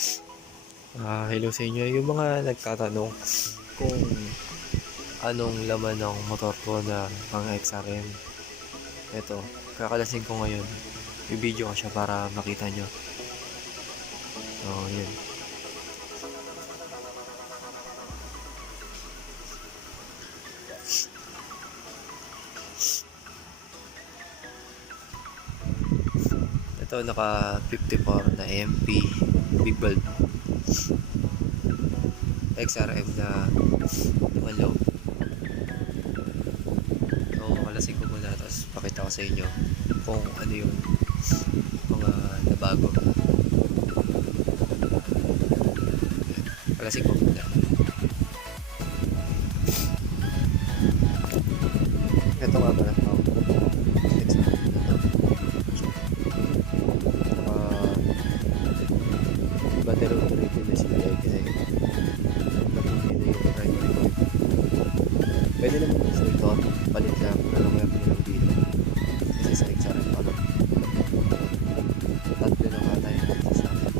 Hello sa inyo. Yung mga nagtatanong kung anong laman ng motor ko na pang XRM. Ito, kakalasing ko ngayon. I-video ko siya para makita nyo. So, yun. Ito, naka 54 na MP big bulb XRM na naman low. So, kalasing ko muna, tapos pakita ko sa inyo kung ano yung mga nabago. Kalasing ko muna. Ito nga pala. Battery operated na sila kasi napili na yung primary coil. Pwede naman sa ito palit lang pero may ng dito kasi sa XRM pa tatlo na ka tayo dito sa akin.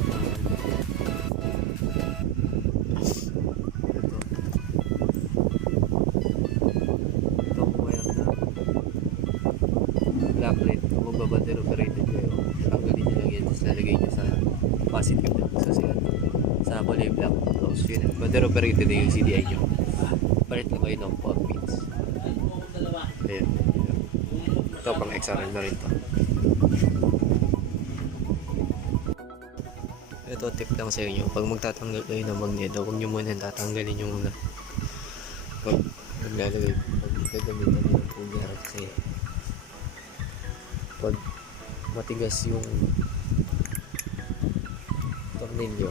Ito wire na black light. Kung magbabattery operated kayo, tanggalin nyo lang yan, tapos lalagay nyo sa positive na sa kulay black. Tapos yun, battery operated na yung CDI nyo. Palit lang kayo ng 4 pins. Ayan. Ito pang XRM na rin to. Ito tip lang sa inyo. Pag magtatanggal kayo ng magneto, huwag nyo muna tatanggalin yung una. Pag naglalagay, pag gagamitan nyo ng punyara kasi pag matigas yung tornilyo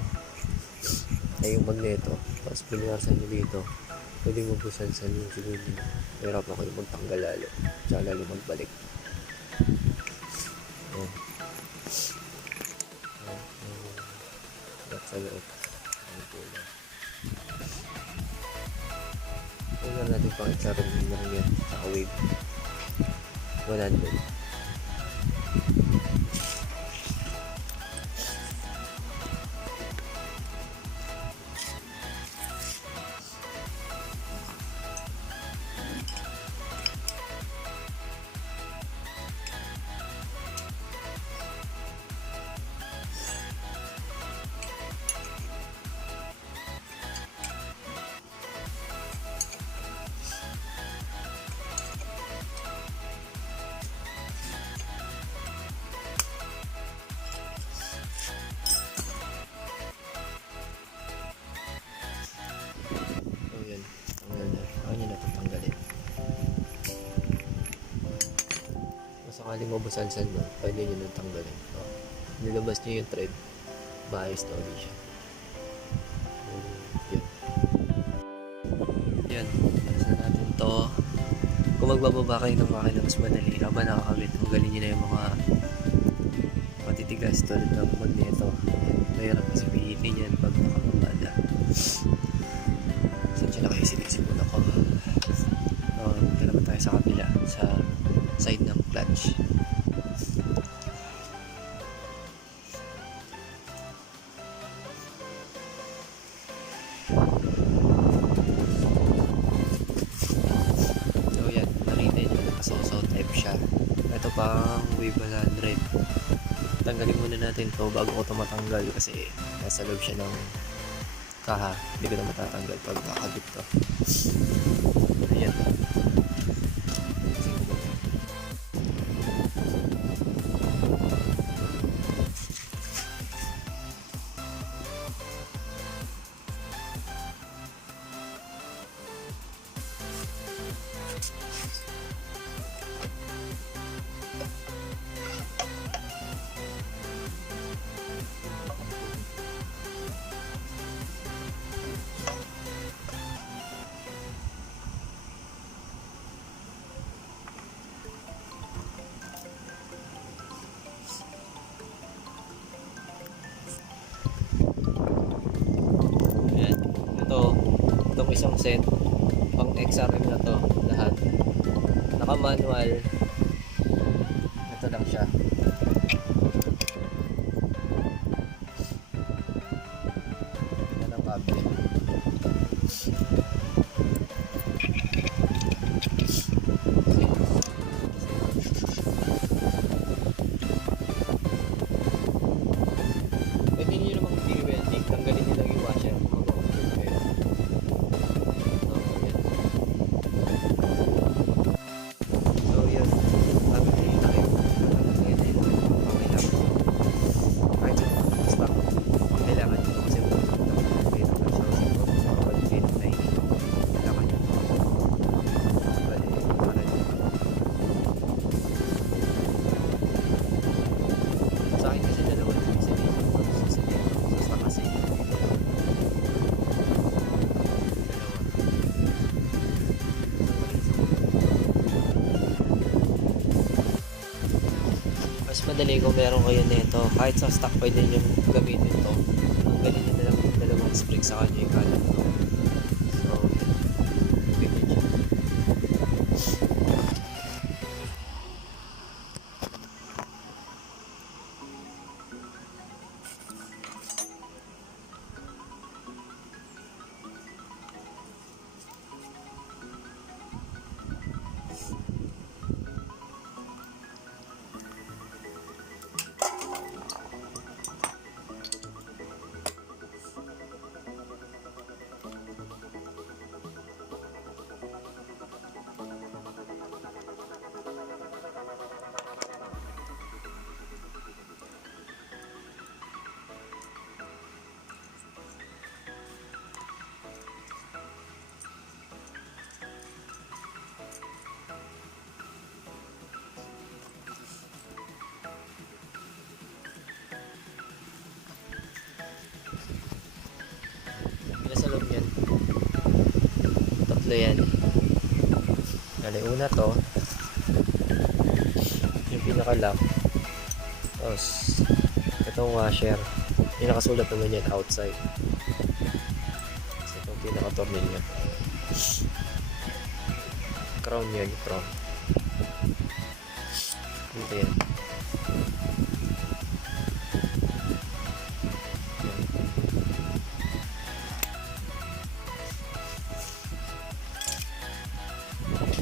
ay yung magneto, tapos pinarsan nyo dito, pwedeng mabusan-san yung siguro. Hirap na kayo magtanggal lalo, tsaka lalo magbalik. Ayan. Ayan sa loob. Ayan po lang. Ayan lang natin pang XRM lang yan, saka wave 100. Sakaling mabusansan mo, pwede nyo nang tanggalin. Nilabas nyo yung thread, maayos na ulit siya. Yun. Yan, alas na natin to. Kung magbababa kayo ng makina, mas madali habang nakakabit. Tanggalin nyo na yung mga matitigas tulad ng magneto. Mayroon kasi pihitin yan pag nakababa na. Saan siya na kayo sinisip muna ko. Punta naman tayo sa kabila, sa side ng clutch. So yan, nakita nyo, nakasaw-saw type siya. Ito pang wave 100. Tanggalin muna natin to bago ko ito matanggal kasi nasa loob siya ng kaha. Hindi ko na matatanggal pag nakakabit to. Ayan. Itong isang set pang XRM na to lahat naka manual. Ito lang siya. Pwede nyo namang i-welding, tanggalin nyo lang yung washer kung mag-off-road kayo. Yan. So yun, tanggalin tayo. Tanggalin tayo. Okay lang. Kahit basta kailangan nyo kasi may naman siya kasi makapag-fit na hindi kailangan nyo. Bali, para nyo. Sa akin kasi dalawa na yung sasabihin ko. Basta kasi mas madali kung meron kayo nito. Kahit sa stock pwede nyo gamitin to. Tanggalin nyo na lang yung dalawang spring sa kanya yung kalat. So, ganyan siya. Nasa loob yan. Tatlo yan. Dali, una to. Yung pinaka-lock. Tapos, itong washer. Yung nakasulat naman yan outside. Tapos itong pinaka-tornilyo. Crown yan, crown. Dito yan.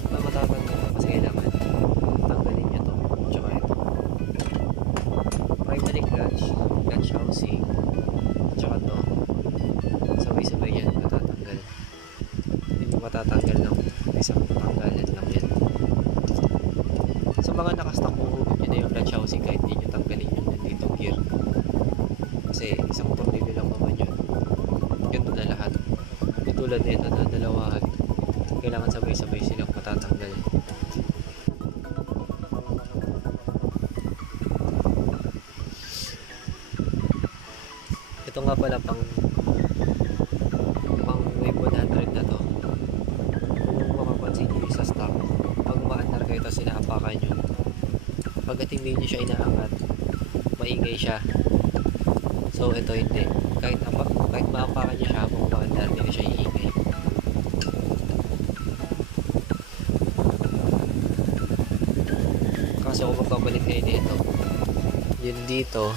Mamatapag nyo to kasi kailangan tanggalin nyo to tsaka ito primary clutch housing tsaka to sabay-sabay yan matatanggal hindi nyo matatanggal ng isang tanggalan lang yan. Sa mga nakastock huhugot nyo na yung clutch housing kahit hindi nyo tanggalin yung nandito gear kasi isang tornilyo lang naman yun yun na lahat yung tulad na ito na dalawahan kailangan sabay-sabay silang matatanggal. Ito nga pala pang wave 100 na to. Kung makapansin nyo sa stock, pag umaandar kayo ito sinaapakan nyo, pagkat hindi nyo siya inaangat, maingay siya. So ito hindi. Kahit maapakan nyo siya, kung umaandar hindi siya iingay. So kung magpapalit kayo nito, yun dito,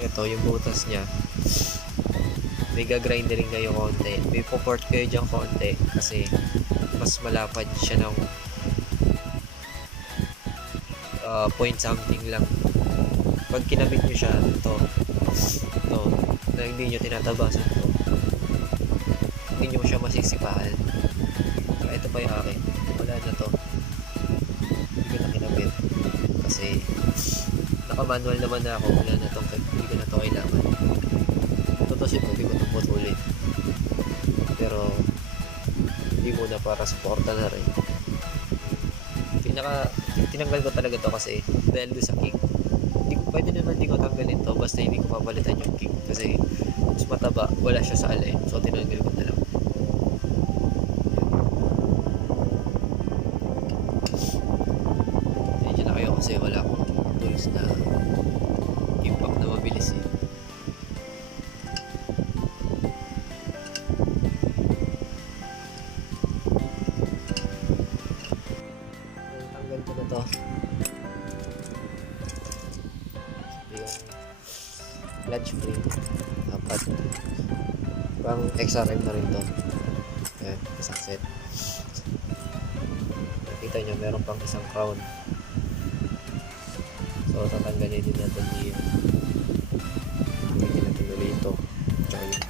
ito yung butas nya, may gagrindering kayo konti, may puport kayo dyan konti kasi mas malapad siya ng point something lang. Pag kinabit nyo siya, ito na hindi nyo tinatabasan to, hindi nyo siya masisipahan. Ito pa yung akin, wala na to, hindi ko na kinabit kasi naka-manual naman na ako, wala na tong, hindi ko na to kailangan. Tutusin ko, hindi ko ito putulin, pero hindi muna para suporta na rin. Tinanggal ko talaga to kasi dahil doon sa kick, pwede naman hindi ko tanggalin to basta hindi ko papalitan yung kick kasi mas mataba, wala siya sa alay, so tinanggal ko na lang. Medyo na kayo kasi wala akong tools na impact na mabilis eh. Tanggal ko na to yung clutch free dapat pang XRM na rin to. Ayan, isang set. Nakita nyo, meron pang isang crown. So, tatanggalin din natin yun. Gamitin natin ulit ito. Tsaka yun.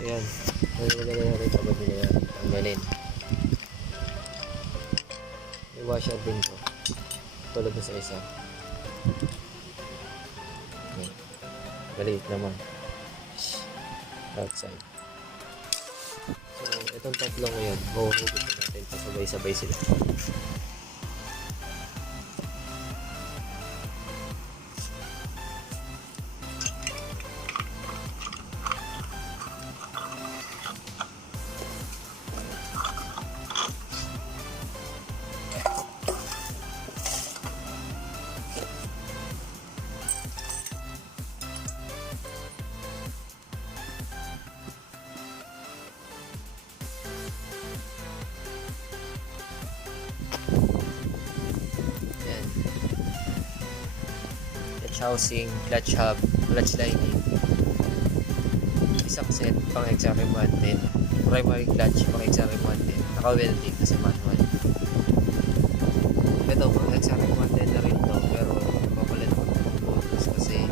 Ayan. Maganda na rin kapag nila yan. Tanggalin. May washer din to. Tulad na sa isa. Ayan. Maliit naman. Outside. So, itong tatlong ngayon, mahuhugot natin. Pasabay-sabay sila. Housing, clutch hub, clutch lining, isang set pang XRM 110, primary clutch pang XRM 110, naka-welding kasi manual. Ito pang XRM 110 na rin to, pero papalit ko ng photos kasi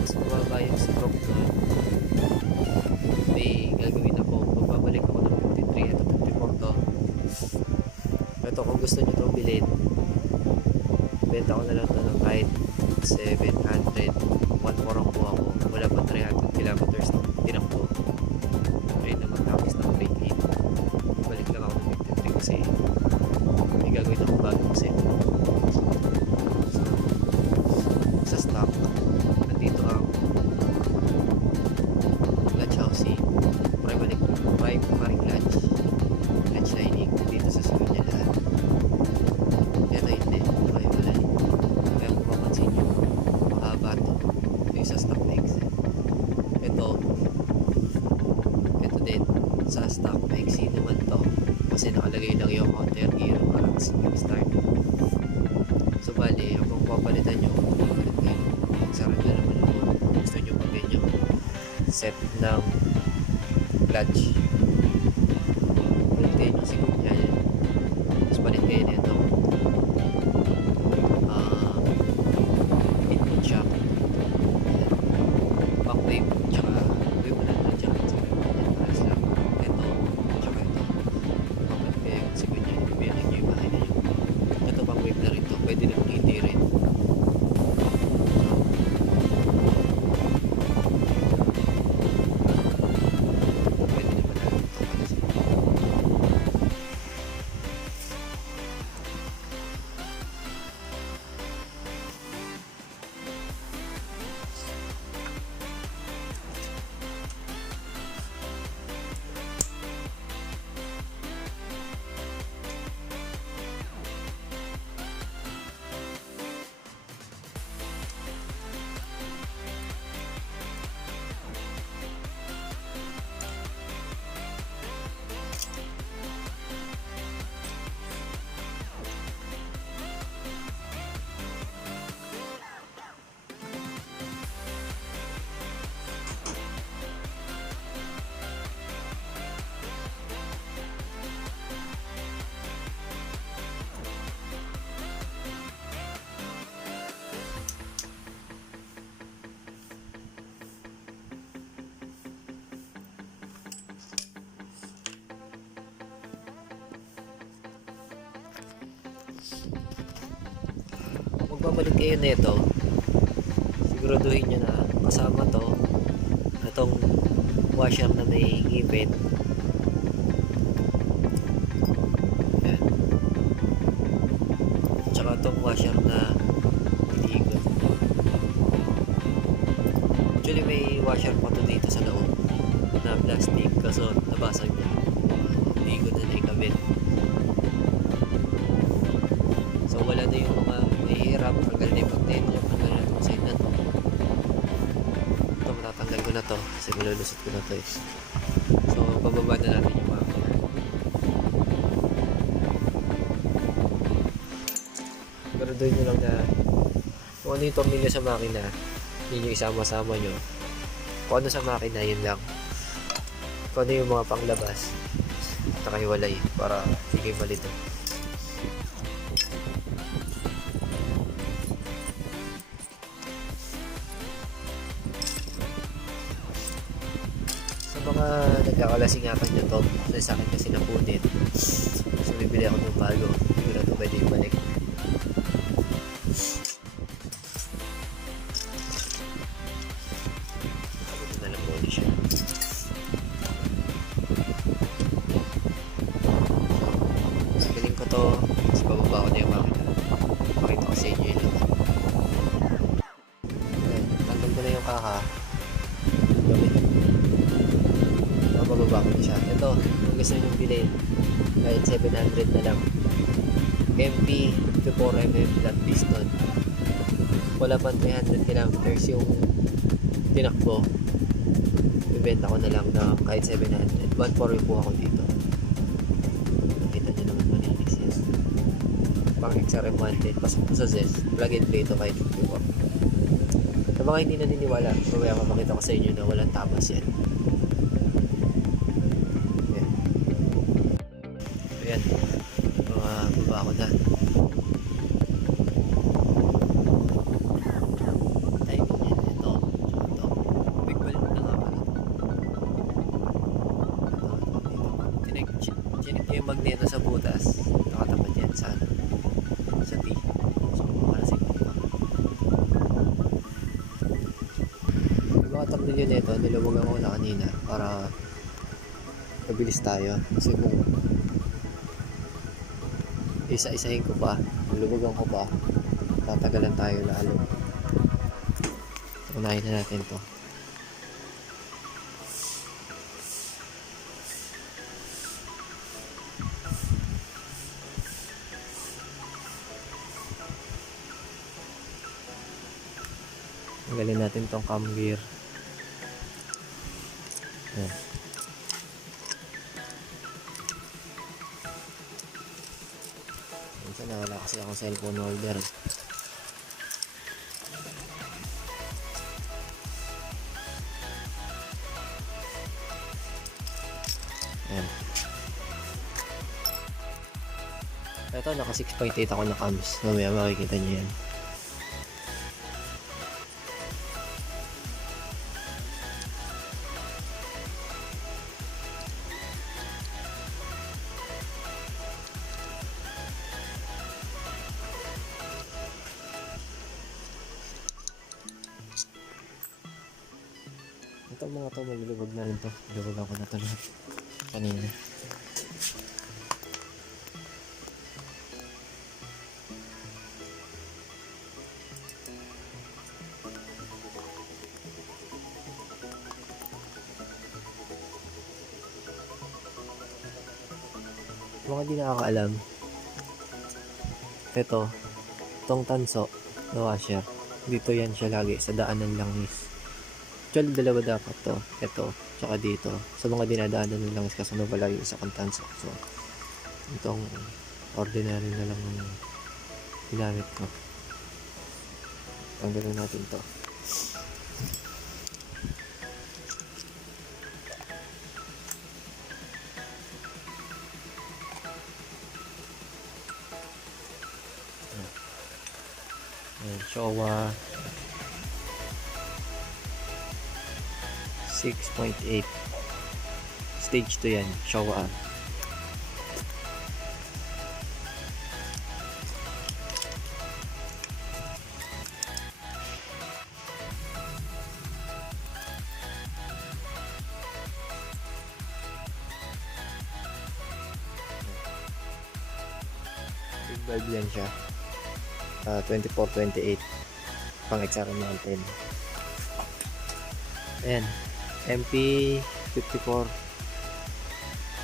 mas mababa yung stroke na. May gagawin ako, magbabalik ako ng 53, ito 54 to. Ito kung gusto nyo itong bilhin, benta ko na lang ito ng kahit 700, 1 more ang buha ko, wala pa 300 kilometers na tinakbo. Ngayon na mag-tapos ng break in, balik lang ako ng 53 kasi may gagawin ako bagong set. So, sa stock nandito ang clutch housing, primary clutch lining, dito sa suyo niya lahat. Ito hindi, wala. Kaya kung mapansin nyo, mahaba ito. Ito yung sa stock legs. Ito din, sa stock maiksi naman to kasi nakalagay lang yung counter gear para speed start. So bali, kung papalitan nyo, papalit kayo. Sarap na naman kung gusto nyo pagkain yung set ng clutch. Palit kayo yung siguro niya yan. Tapos palit kayo nito. Input shock. Back wave, tsaka wave mo lang tsaka pares lang. Ito, tsaka ito. Papalit kayo yung siguro niya. Bibiyakin nyo yung bahay na yun. Ito back wave na rin to. Pwede naman hindi rin. Pwede naman magpapalit kayo nito, siguraduhin nyo na kasama to itong washer na may ngipin. Yan. Tsaka itong washer na iligot. Actually may washer pa to dito sa loob na plastic kaso nabasag na. Iligot na ikabit. So wala na yung mga mahihirap. Tagal na yung magnet. Tagal na yung side na to. Ito matatanggal ko na to kasi malulusot ko na to eh. So bababa na natin yung makina. Pero doon nyo lang na kung ano yung tornilyo sa makina, yun yung isama-sama nyo. Kung ano sa makina, yun lang. Kung ano yung mga panglabas, nakahiwalay para hindi kayo malito. Sa mga nagkakalasingapan nyo to, sa akin kasi napunit. So bibili ako ng bago, hindi ko na ito pwede ibalik. Siya. Galing ko to, tapos bababa ko na yung makina. Pakita ko sa inyo yun lang. Okay, tanggal ko na yung kaka. Bababa ko na siya. Ito, kung gusto nyo bilhin, kahit 700 na lang. MP to 4mm flat piston. Wala pang 300 kilometers yung tinakbo. Ibenta ko na lang na kahit 700. 1.4 yung kuha ko dito. Nakita nyo naman malinis yan. Pang XRM 110. Pasok ko sa Zest. Plug and play ito kahit 54. Sa mga hindi naniniwala, mamaya mapakita ko sa inyo na walang tapas yan. Ayan. Mga baba ko na. Chinik ko yung magneto sa butas. Nakatapat yan sa T. So para sa ito. Yung mga tornilyo nito, niluwagan ko na kanina para mabilis tayo. Kasi kung isa-isahin ko pa, niluwagan ko pa, tatagalan tayo lalo. Unahin na natin to. Tanggalin natin tong cam gear. Ayan. Minsan nawala kasi akong cellphone holder. Ayan. Ito naka 6.8 ako na cams. Mamaya makikita nyo yan. Itong mga to, malulubog na rin to. Lubog ako na to lahat. Kanina. Mga di nakakaalam. Itong tanso na washer. Dito yan siya lagi sa daanan lang is. Actually, dalawa dapat to. Ito, tsaka dito. Sa mga dinadaanan ng langis kasi wala yung isa kong tanso. So, itong ordinary na lang yung ginamit ko. Tanggalin natin to. Showa 6.8 stage 2 yan, Showa. 12 yan siya. 24-28 pang XRM natin. Ayan, MP54.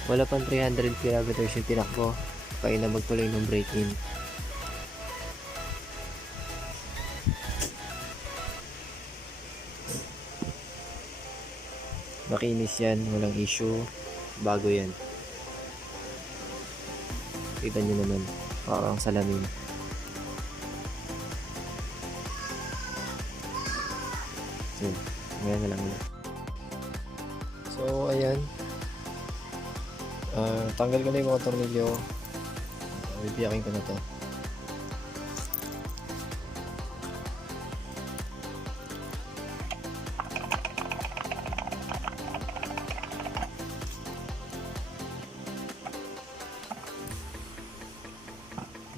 Wala pang 300 kilometers yung tinakbo. Kaya na magtuloy ng break-in. Makinis yan, walang issue. Bago yan. Kita nyo naman, parang salamin. So, ngayon na lang ulit. So, ayan. Tanggal ko na yung mga tornilyo. Bibiyakin ko na to.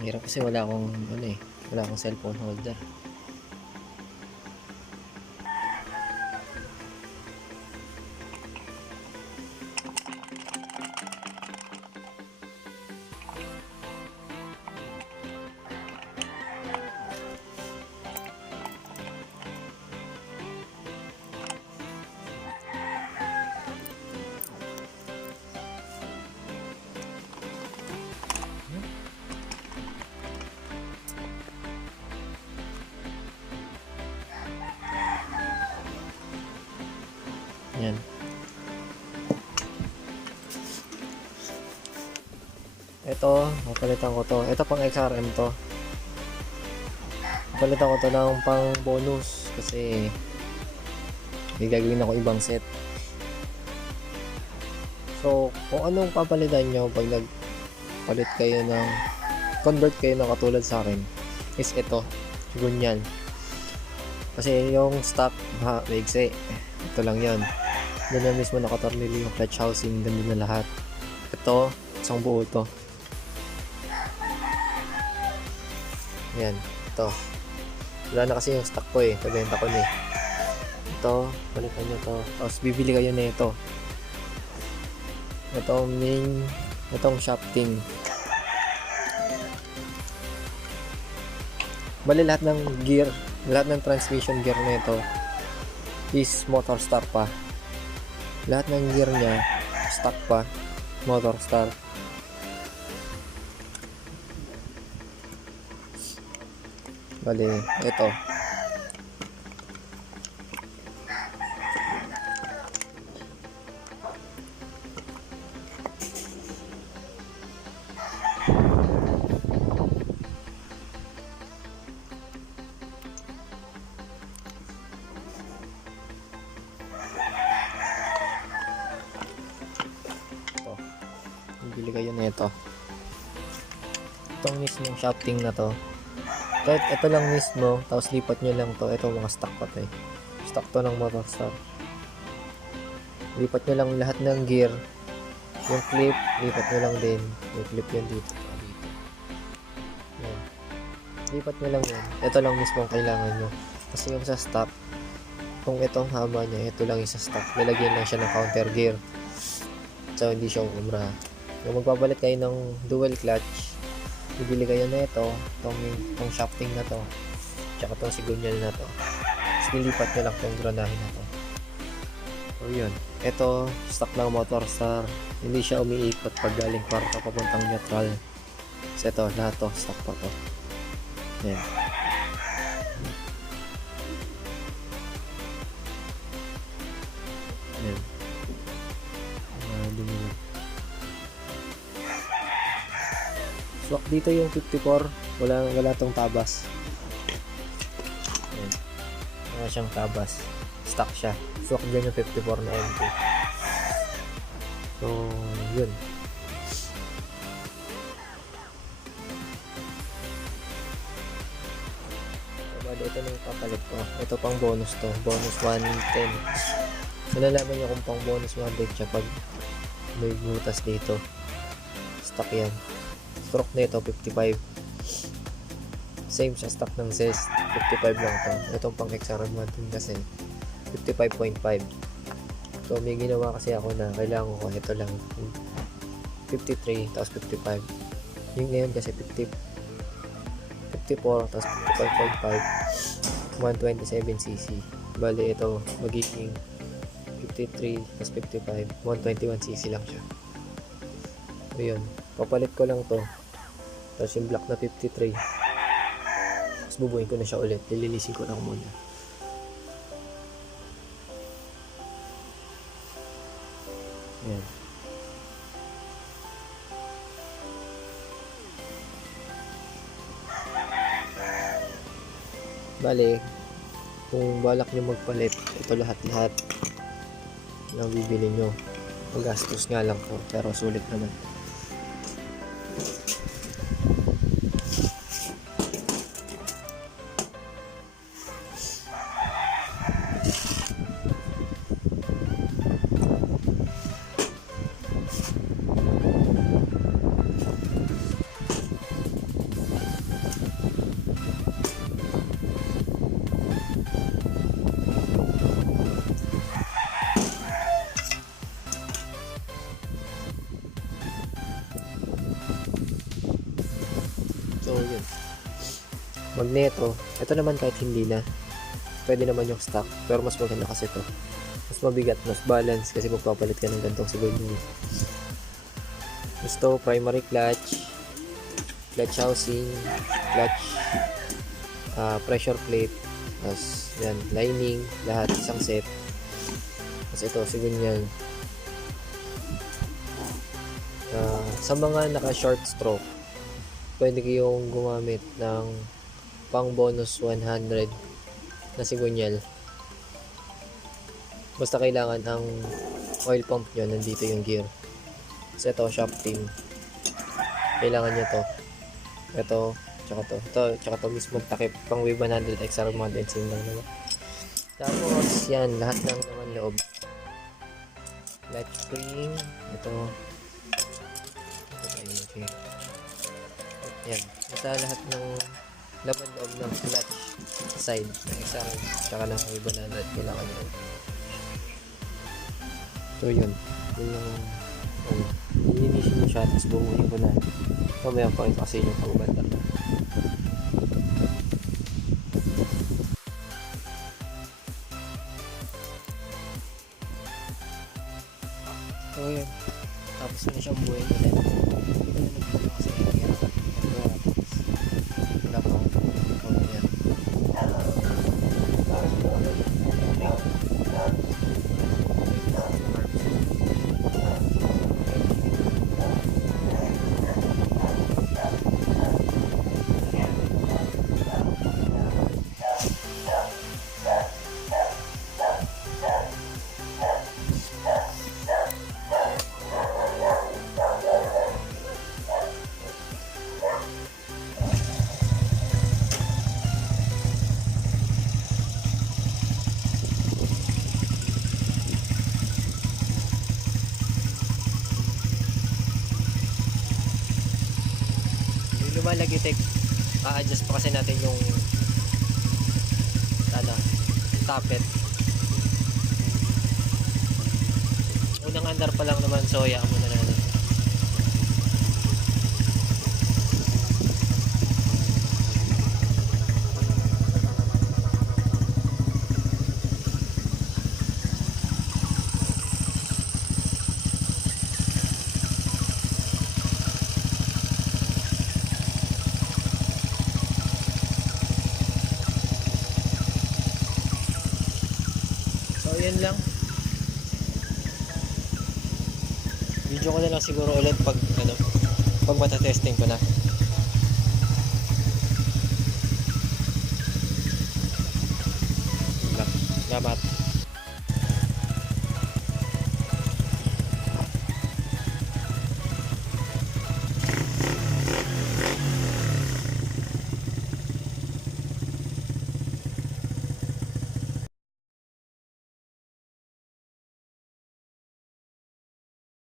Hirap kasi wala akong wala akong cellphone holder. Yan. Ito, papalitan ko to. Ito pang XRM to. Papalitan ko to ng pang bonus kasi may gagawin ako ibang set. So, kung anong papalitan nyo pag nagpalit kayo ng convert kayo ng katulad sa akin is ito, ganyan. Kasi yung stock maigsi. Ito lang yan. Doon na mismo nakatornilyo yung clutch housing, ganda na lahat. Ito, isang buo to. Yan, ito. Wala na kasi yung stock ko pabenta ko na Ito, palitan nyo to. Tapos bibili kayo na ito. Itong shafting. Bali lahat ng gear, lahat ng transmission gear na ito is motor star pa. Lahat ng gear niya stock pa, motor star. Bali, ito. Bili kayo na ito. Itong mismong shafting na to. Ito lang mismo, tapos lipat nyo lang to. Ito mga stock pa to Stock to ng motor star. Lipat nyo lang lahat ng gear. Yung clip, lipat nyo lang din. May clip yan dito. Yan. Lipat nyo lang yan. Ito lang mismo ang kailangan nyo. Kasi yung sa stock, kung itong haba niya, ito lang yung sa stock. Lalagyan lang siya ng counter gear. So, hindi siya umra. Kung magpapalit kayo ng dual clutch, bibili kayo na ito, itong shafting na to, tsaka itong sigunyal na to. Silipat nyo lang itong granahin na to. So yun, ito stock ng motor star, hindi siya umiikot pag galing kwarto papuntang neutral. So ito, lahat to, stock pa to. Yan. Yan. Dumi lang. Swak dito yung 54, wala tong tabas. Ayan. Wala siyang tabas. Stock siya. Swak dyan yung 54 na MP. So, yun. So, ito na yung papalit ko. Ito pang bonus to. Bonus 110. Malalaman nyo kung pang bonus 110 siya pag may butas dito. Stock yan. Stroke na ito 55. Same sa stock ng ZEST, 55 lang to. Itong pang XRM natin kasi 55.5. So may ginawa kasi ako na kailangan ko ito lang 53 tapos 55. Yung ngayon kasi 50 54 tapos 55.5 127cc. Bali ito magiging 53 tapos 55 121cc lang siya. So yun, papalit ko lang to. Tapos yung black na 53 tapos bubuhin ko na siya ulit, lilinisin ko lang muna. Ayan. Bale, kung balak nyo magpalit, ito lahat-lahat na bibili nyo. Magastos nga lang po, pero sulit naman. So yun, magneto, ito naman kahit hindi na, pwede naman yung stock, pero mas maganda kasi ito, mas mabigat, mas balance kasi magpapalit ka ng gantong sigarilyo. Gusto, primary clutch, clutch housing, clutch, pressure plate, tapos yan, lining, lahat, isang set. Tapos ito, sigunyan. Sa mga naka short stroke, pwede kayong gumamit ng pang bonus 100 na sigunyal. Basta kailangan ang oil pump nyo, nandito yung gear. So ito, shop team. Kailangan nyo to. Ito, tsaka to. Ito, tsaka to mismo takip. Pang Wave 100 XR mga benzene lang naman. Tapos, yan, lahat ng naman loob. Clutch spring. Ito. Okay. Yan. Basta lahat ng laman loob ng clutch side ng XR tsaka ng Wave 100 kailangan nyo. So yun. Yun yung linisin mo siya tapos bumuhin ko na. Mamaya pakita kasi yung pagbanda. So yun. Tapos mo na siyang buhay ulit. Hindi ko na nagpapalala kasi kaya wala pa akong yan. Lumalagi-tek, a-adjust pa kasi natin yung tappet. Unang andar pa lang naman, so hayaan muna natin. Yan lang. Video ko na lang siguro ulit pag mata-testing ko na. Salamat.